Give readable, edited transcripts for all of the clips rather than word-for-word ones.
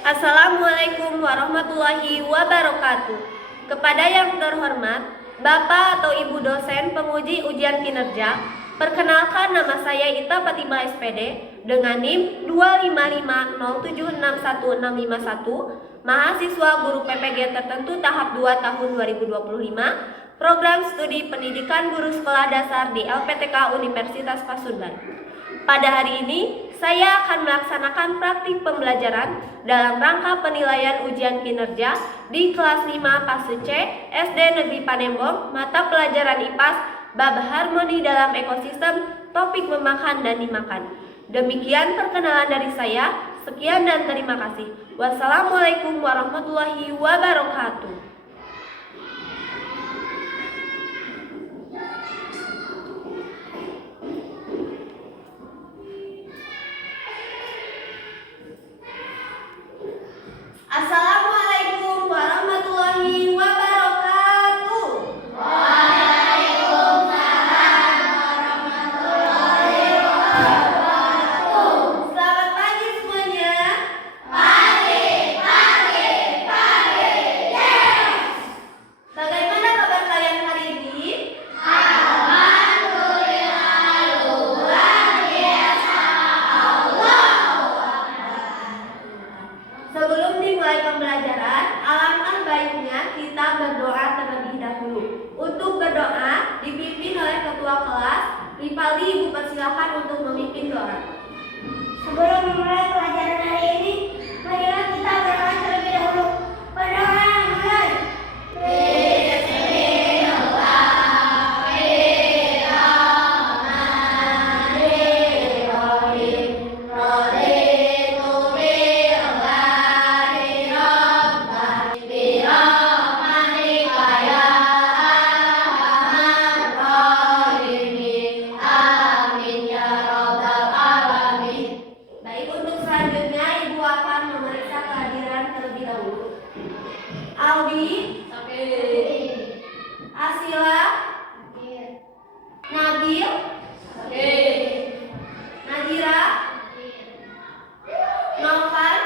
Assalamualaikum warahmatullahi wabarakatuh. Kepada yang terhormat, Bapak atau Ibu dosen penguji ujian kinerja, perkenalkan nama saya Ita Fatimah SPD dengan NIM 255076161, mahasiswa guru PPG tertentu tahap 2 tahun 2025, program studi pendidikan guru sekolah dasar di LPTK Universitas Pasundan. Pada hari ini, saya akan melaksanakan praktik pembelajaran dalam rangka penilaian ujian kinerja di kelas 5 Pasu C, SD Negeri Panembong, mata pelajaran IPAS, bab harmoni dalam ekosistem, topik memakan dan dimakan. Demikian perkenalan dari saya, sekian dan terima kasih. Wassalamualaikum warahmatullahi wabarakatuh. Assalamualaikum warahmatullahi wabarakatuh. Waalaikumsalam warahmatullahi wabarakatuh. Selamat pagi semuanya. Pagi, yes. Bagaimana kabar kalian hari ini? Alhamdulillah, luar biasa. Allahu Akbar. Sebelum dimulai pembelajaran, alangkah baiknya kita berdoa terlebih dahulu. Untuk berdoa dipimpin oleh ketua kelas. Ripaldi, Ibu persilakan untuk memimpin doa. Sebelum memulai pelajaran hari ini, marilah kita berdoa terlebih dahulu. Berdoa mulai. Baik, untuk selanjutnya Ibu akan memeriksa kehadiran terlebih dahulu. Aldi, Asila, Nabil, Nadira, Novan,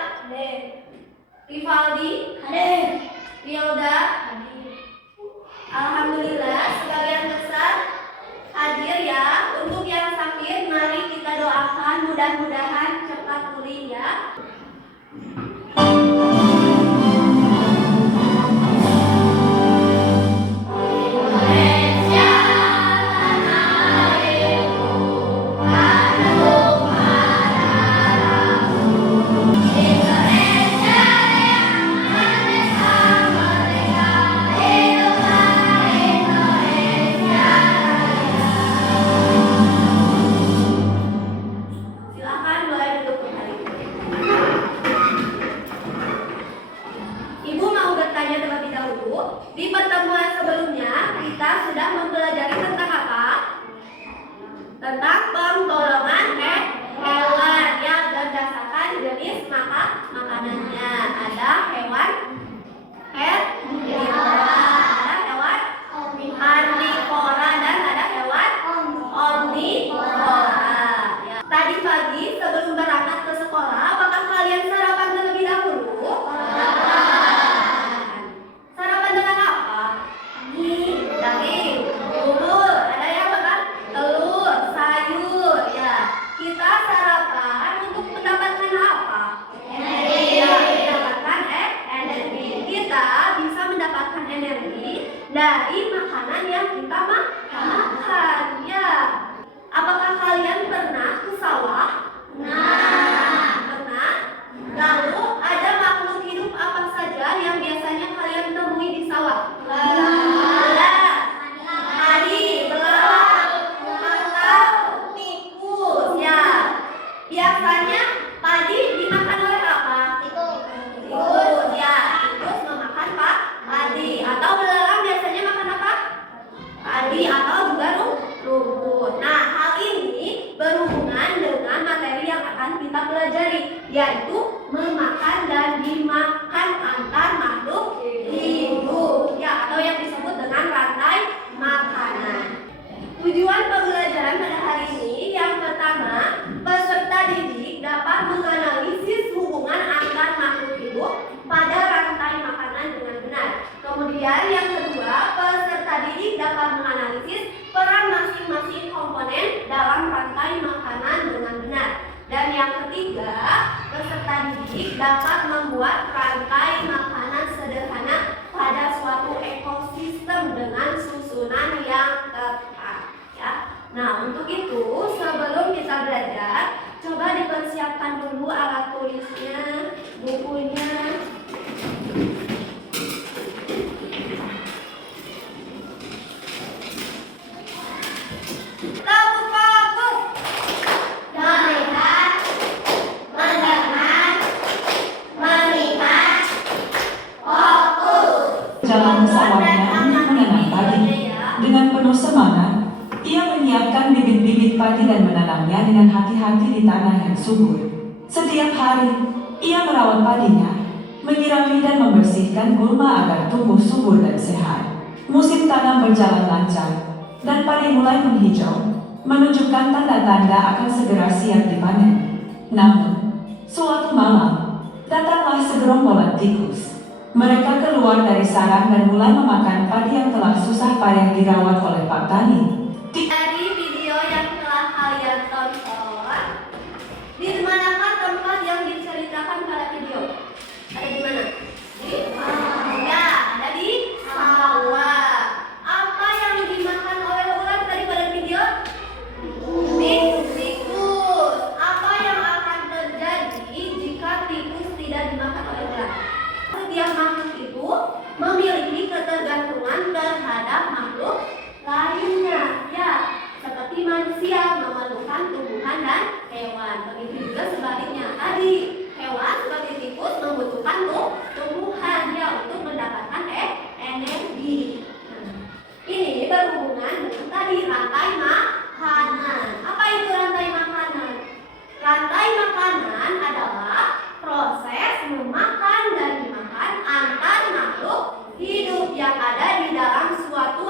Rivaldi, Wilda. Alhamdulillah, sebagian besar hadir ya. Untuk yang sakit, mari kita doakan mudah-mudahan cepat pulih ya. Indonesia tanah airku, kandung darahku. Indonesia yang merdeka, merdeka, hiduplah Indonesia Raya. Silakan mulai duduk kembali. Ibu mau bertanya terlebih dahulu. Di pertemuan sebelumnya kita sudah mempelajari tentang apa? Tentang penggolongan hewan yang berdasarkan jenis makanannya. Ada hewan herbivora, ada hewan karnivora, dan ada hewan omnivora. Ya. Tadi pagi sebelum berangkat ke sekolah, apakah kalian sarapan terlebih dahulu? Sarapan dengan apa? Daging, bubur, ada yang makan telur, sayur, ya. Kita sarapan untuk mendapatkan apa? Ya, mendapatkan energi. Kita bisa mendapatkan energi dari makanan yang kita makan, ya. Apakah kalian pernah ke sawah? Pernah? Lalu ada makhluk hidup apa saja yang biasanya kalian temui di sawah? Belas, padi, belalang, kerang, tikus, ya. Biasanya padi dimakan oleh apa? Tikus, ya. Tikus memakan padi. Atau belalang biasanya makan apa? Padi atau juga rumput. Nah, hal ini berhubungan dengan materi yang akan kita pelajari, yaitu memakan dan dimakan antar makhluk hidup, ya, atau yang disebut dengan rantai makanan. Tujuan pembelajaran pada hari ini yang pertama, peserta didik dapat menganalisis hubungan antar makhluk hidup fisik dapat membuat rantai makanan sederhana pada suatu ekosistem dengan susunan yang tepat, ya. Nah, untuk itu sebelum kita belajar, coba dipersiapkan dulu alat tulisnya, bukunya. Jalan sawahnya untuk menanam padi. Dengan penuh semangat, ia menyiapkan bibit-bibit padi dan menanamnya dengan hati-hati di tanah yang subur. Setiap hari, ia merawat padinya, menyirami dan membersihkan gulma agar tumbuh subur dan sehat. Musim tanam berjalan lancar, dan padi mulai menghijau, menunjukkan tanda-tanda akan segera siap dipanen. Namun, suatu malam, datanglah segerombolan tikus. Mereka keluar dari sarang dan mulai memakan padi yang telah susah payah dirawat oleh Pak Tani. Dari video yang telah kalian tonton, di manakah tempat yang diceritakan pada video? Ada di mana? Ya, ada di sawah. Apa yang dimakan oleh ular tadi pada video? Tikus. Apa yang akan terjadi jika tikus tidak dimakan oleh ular? Setiap makhluk itu memiliki ketergantungan terhadap makhluk lainnya, ya, seperti manusia memerlukan tumbuhan dan hewan. Begitu juga sebaliknya, tadi hewan seperti tikus membutuhkan tumbuhan, ya, untuk mendapatkan energi. Nah, ini berhubungan dengan tadi rantai makanan. Apa itu rantai makanan? Rantai makanan adalah proses memakan dan dimakan antar makhluk hidup yang ada di dalam suatu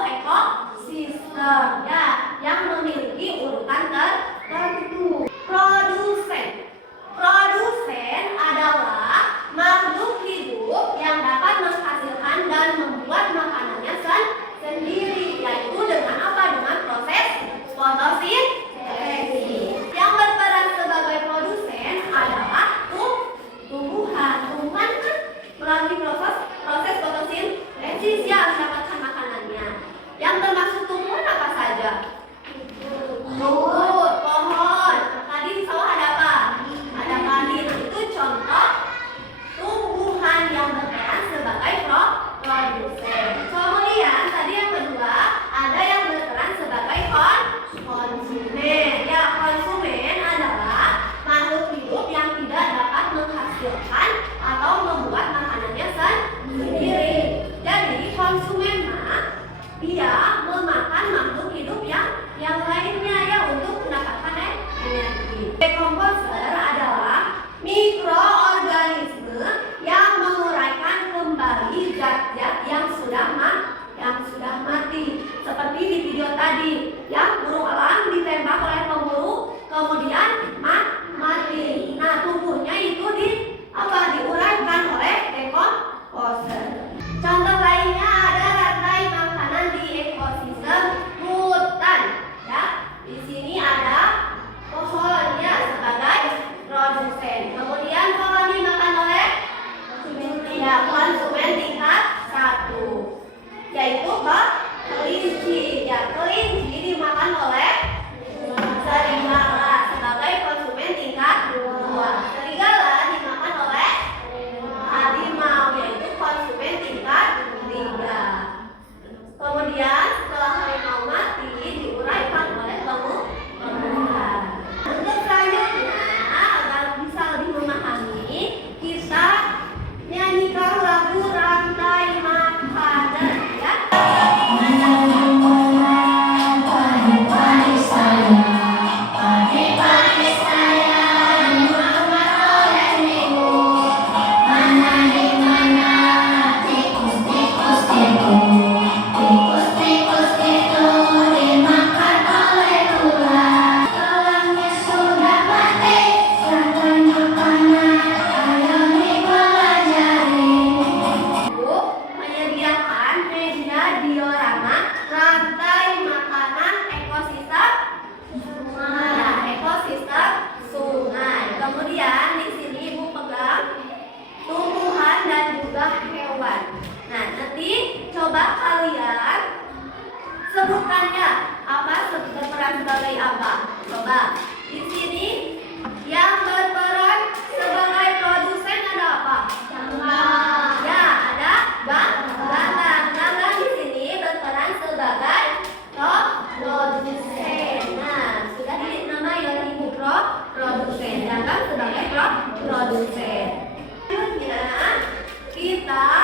kita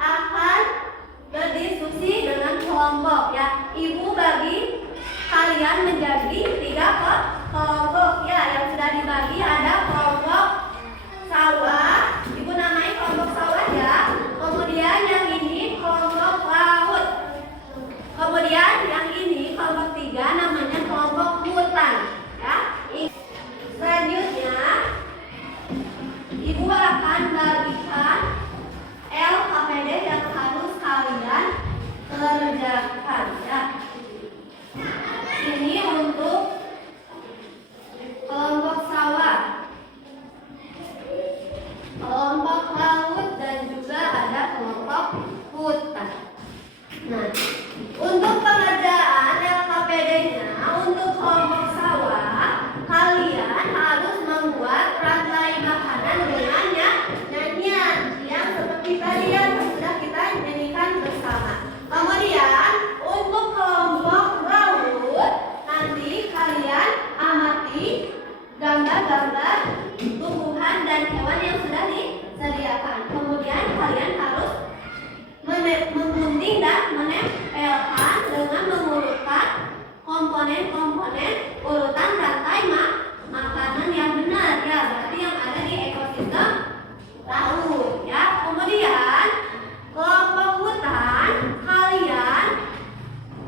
akan berdiskusi dengan kelompok ya. Ibu bagi kalian menjadi 3 kelompok ya. Yang sudah dibagi ada kelompok sawah. Ibu namai kelompok sawah ya. Kemudian yang ini kelompok laut. Kemudian yang ini kelompok 3 namanya kelompok hutan ya. Selanjutnya Ibu akan bagikan LKPD yang harus kalian kerjakan ya. Ini untuk kelompok sawah, kelompok laut, dan juga ada kelompok hutan. Nah, untuk pengerjaan LKPD-nya untuk kelompok sawah, kalian harus membuat rantai makanan dengan nyanyian yang seperti tadi yang sudah kita nyanyikan bersama. Kemudian untuk kelompok laut, nanti kalian amati gambar-gambar tumbuhan dan hewan yang sudah disediakan. Kemudian kalian harus menggunting dan menempelkan dengan mengurutkan komponen-komponen urutan rantai makanan yang benar ya, berarti yang ada di ekosistem laut ya. Kemudian kelompok hutan, kalian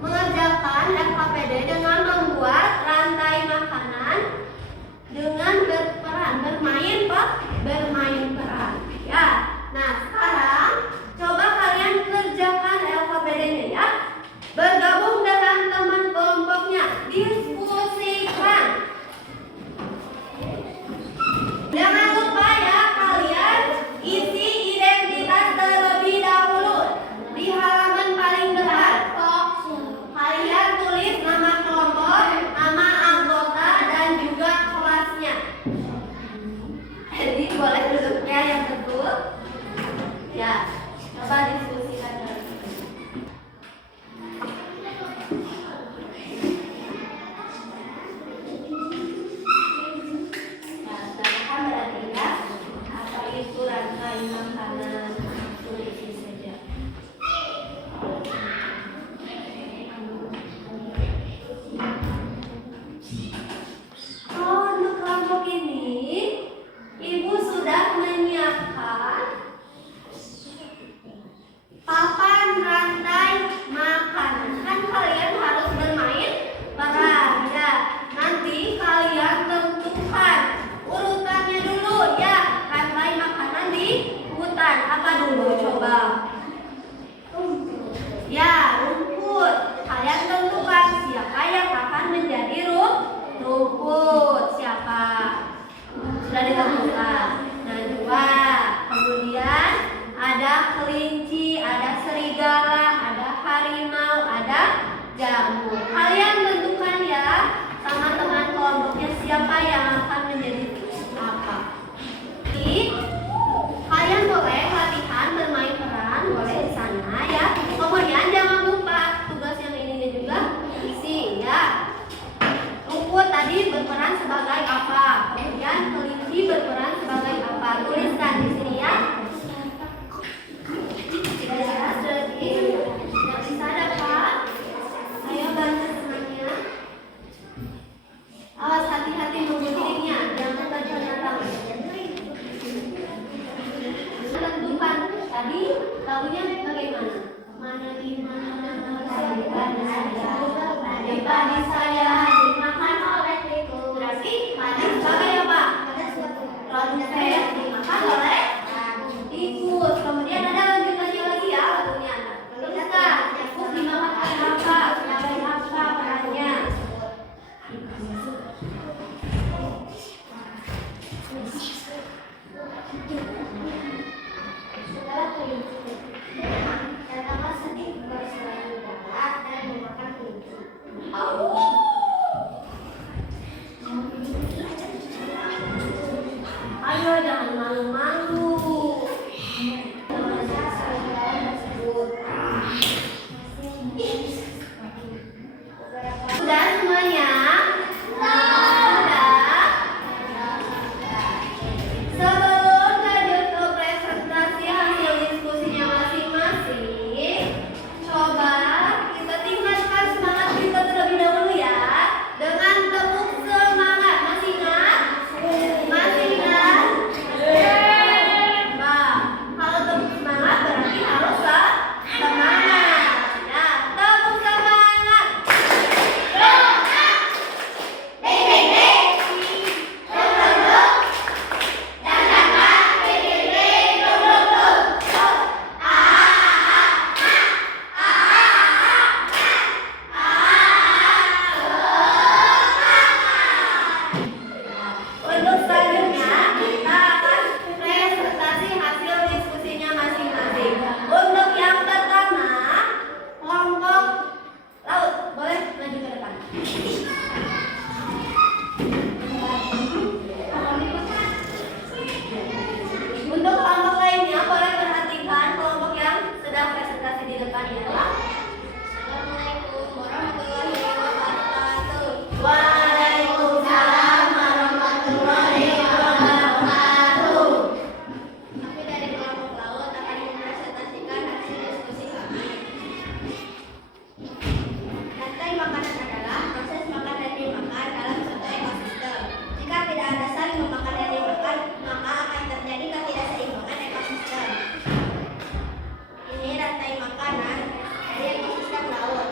mengerjakan LKPD dengan membuat rantai makanan dengan bermain peran ya. Nah, sekarang coba kalian kerjakan LKPD-nya ya. Bergabung dengan teman kelompoknya, diskusikan. Jangan lupa ya, kalian isi identitas terlebih dahulu di halaman paling depan. Kalian tulis nama kelompok, nama anggota, dan juga kelasnya. Jadi boleh duduknya yang betul. Ya, coba diskusikan dulu. Papan rantai makanan. Kan kalian harus bermain peran ya. Nanti kalian tentukan urutannya dulu ya. Rantai makanan di hutan apa dulu coba? Ya, rumput. Kalian tentukan siapa yang akan menjadi rumput. Siapa? Sudah ditentukan. Nah, 2. Kemudian ada kelinci, ada serigala, ada harimau, ada jamur. Kalian tentukan ya sama teman kelompoknya siapa yang akan menjadi apa. Jadi, kalian boleh latihan bermain peran, boleh di sana ya. Kemudian jangan lupa tugas yang ininya juga isi ya. Rumput tadi berperan sebagai apa? Kemudian kelinci berperan sebagai apa? Tuliskan di sini ya. Tidak bisa dapat. Ayo bantu semuanya. Awas hati-hati mengguntingnya, jangan terjatuh. Tentukan tadi tahunya bagaimana? Mana di mana padi saya dimakan oleh tikus. Berarti padi sebagai apa? Produsen dimakan oleh tikus. Kemudian ada lanjutannya lagi ya lagunya. Tuliskan tikus dimakan oleh apa? Sebagai apa perannya? Setelah kelinci pertama sedih berselalu galak dan memakan kelinci. Ayo jangan malu-malu. Sudah semuanya? Sudah. Sebelum lanjut ke Untuk kelompok lainnya boleh perhatikan kelompok yang sedang presentasi di depannya. Assalamualaikum warahmatullahi wabarakatuh. Waalaikumsalam warahmatullahi wabarakatuh. Kami dari kelompok laut akan mempresentasikan hasil diskusi kami. Rantai makanan adalah proses makan dan dimakan dalam suatu ekosistem. Jika tidak ada saling memakan dan dimakan, maka akan terjadi ketidakseimbangan ekosistem. Ini rantai makanan dari ekosistem laut.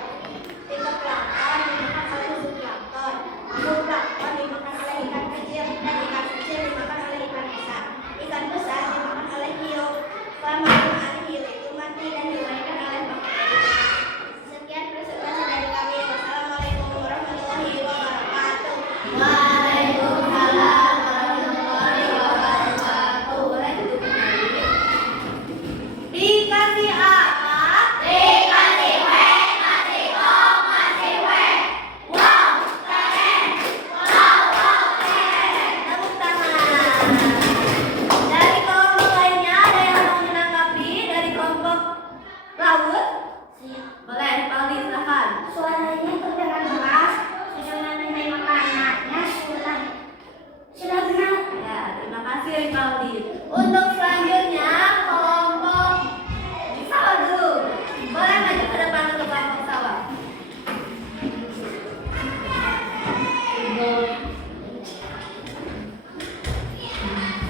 Fitoplankton dimakan oleh zooplankton, zooplankton dimakan oleh ikan kecil, dan ikan kecil dimakan oleh ikan besar. Ikan besar dimakan oleh hiu. Selama 5 hari hiu itu mati dan dilahirkan oleh bakteri. Sekian presentasi dari kami. Wassalamualaikum warahmatullahi wabarakatuh. Waalaikumsalam warahmatullahi wabarakatuh. Boleh duduk kembali. Dikasih apa? Dikasih kue, kasih kok, kasih kue. Wow, keren. Wow, keren. Tepuk tangan. Dari kelompok lainnya ada yang mau menanggapi dari kelompok laut? Boleh, Pauli, silahkan. Suaranya terdengar keras, sedangkan rantai makanannya sudah benar. Ya, terima kasih Rivaldi. Untuk selanjutnya kelompok di sawah dulu. Boleh maju ke depan dulu kelompok sawah.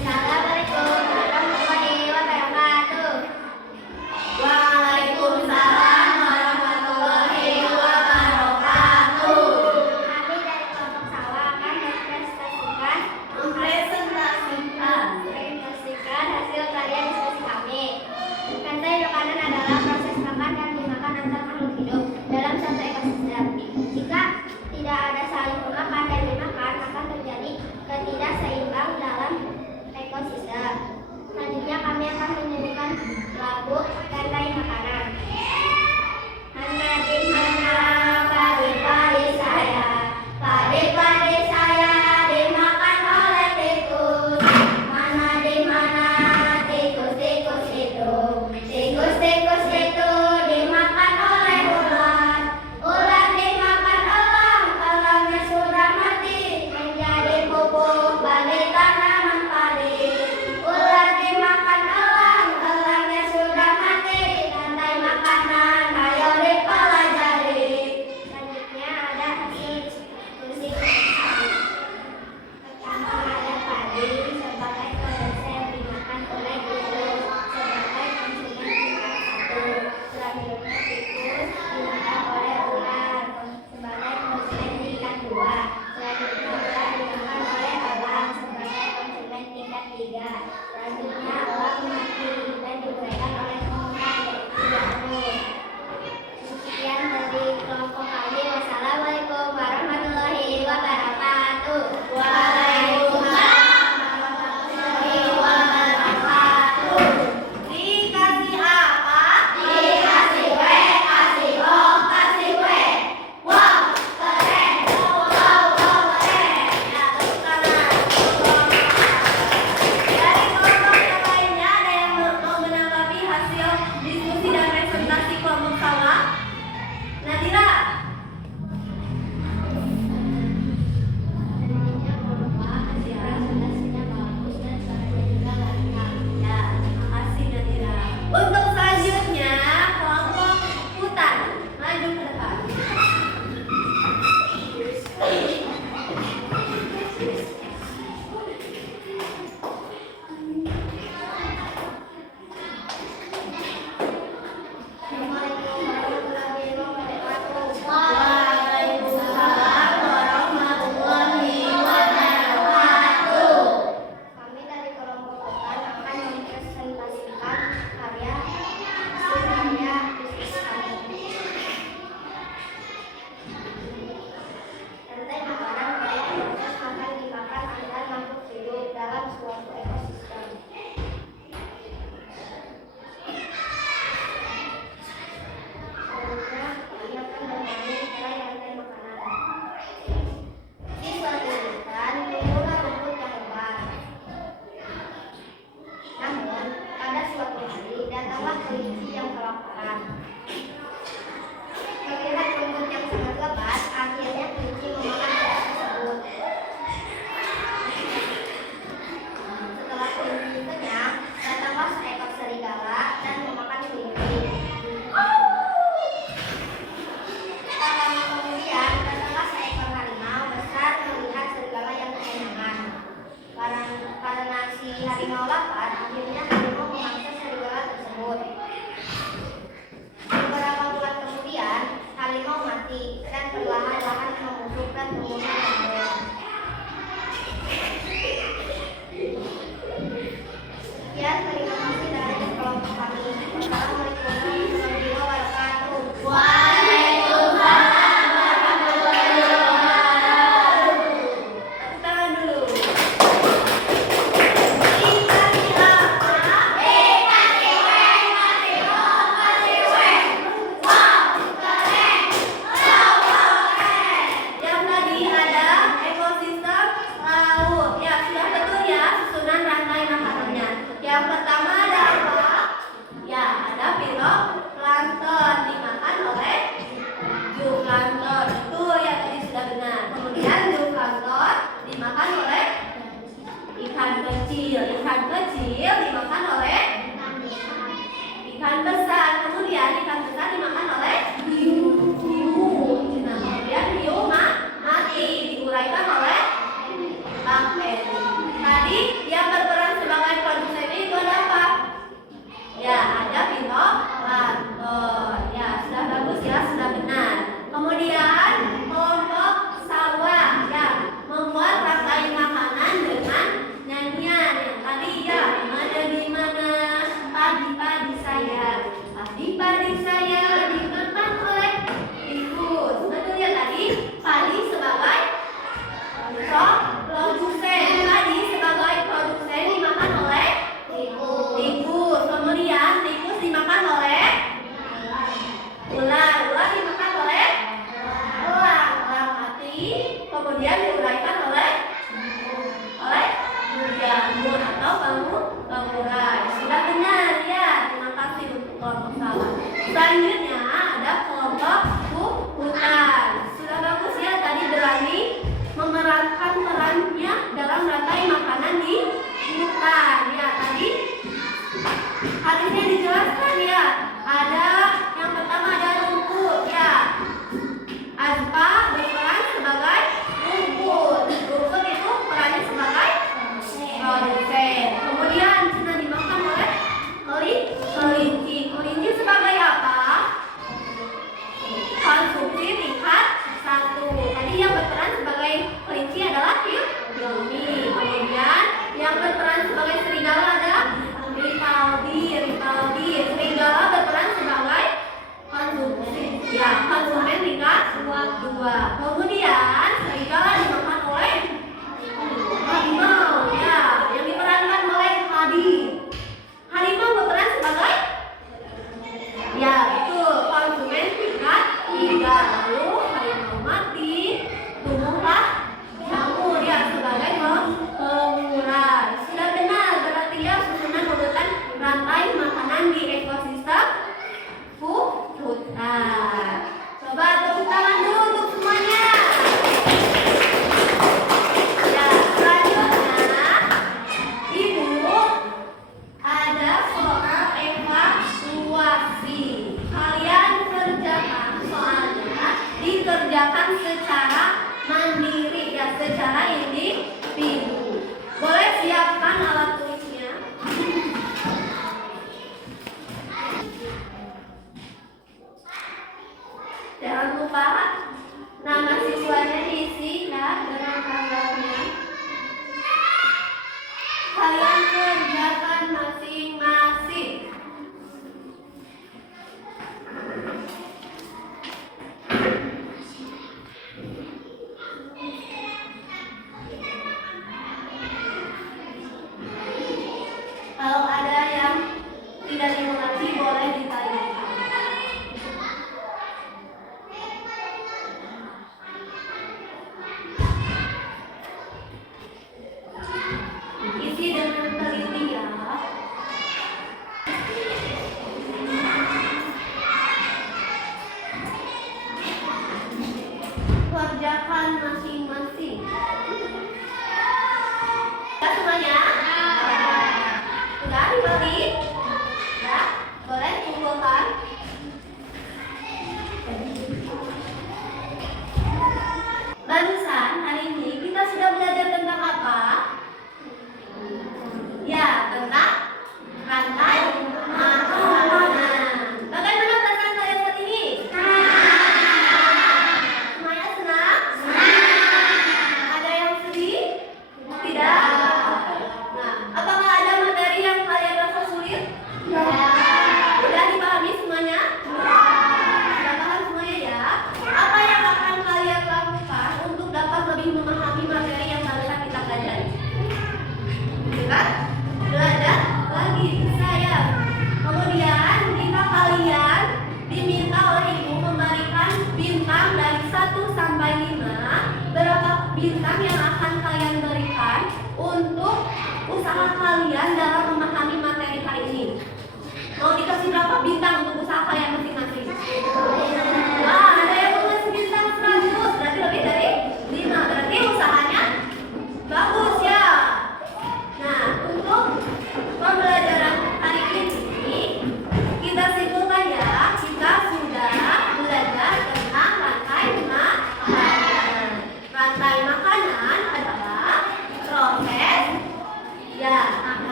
Assalamualaikum warahmatullahi wabarakatuh. Waalaikumsalam warahmatullahi wabarakatuh. Kami dari kelompok sawah akan mempresentasikan Mempresentasikan kelinci yang kelaparan. Melihat rumput yang sangat lebat, akhirnya kelinci memakan rumput tersebut. Setelah kelinci kenyang, datanglah seekor serigala dan memakan kelinci. Tak lama kemudian, datanglah seekor harimau besar melihat serigala yang kekenyangan. Karena si harimau lapar, akhirnya harimau memaksa serigala tersebut. Beberapa bulan kemudian, harimau mati dan perlahan-lahan membusuk dan membunuh harimau. Sekian, terima kasih dari kelompok kami. Wassalamualaikum warahmatullahi wabarakatuh. Waalaikumsalam warahmatullahi wabarakatuh. Tepuk tangan dulu. Yang tadi ada ekosistem laut. Ya, sudah betul ya susunan rantai makanannya. Yang pertama ada apa? Ya, ada fitoplankton dimakan oleh zooplankton. Betul ya, tadi sudah benar. Kemudian zooplankton dimakan oleh ikan kecil. Ikan kecil dimakan oleh ikan besar. Kemudian ikan besar dimakan oleh hiu. Nah, kemudian hiu mati diuraikan oleh bakteri. Tadi yang berperan sebagai produsen itu ada apa? Ya, ada fitoplankton. Ya, sudah bagus ya, sudah benar. Kemudian kelompok sawah ya membuat rantai makanan dengan nyanyian yang tadi ya. Ada di mana padi-padi saya? Padi-padi saya dimakan oleh tikus. Betul ya tadi? Padi sebagai produsen. Padi sebagai produsen dimakan oleh tikus. Kemudian tikus dimakan oleh ular. Ular dimakan oleh elang. Elang mati. Kemudian diuraikan oleh jamur atau pengurai. Sudah benar ya. Terima kasih untuk kelompok sawah. Selanjutnya ada kelompok hutan. Sudah bagus ya, tadi berani memerankan perannya dalam rantai makanan di hutan. Ya, tadi harusnya dijelaskan ya. Ada yang pertama ada rumput ya. Azpa berperan sebagai rumput. Rumput itu perannya sebagai produsen. Kemudian cina dimakan oleh kelinci. Kelinci sebagai apa?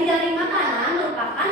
jaring-jaring makanan merupakan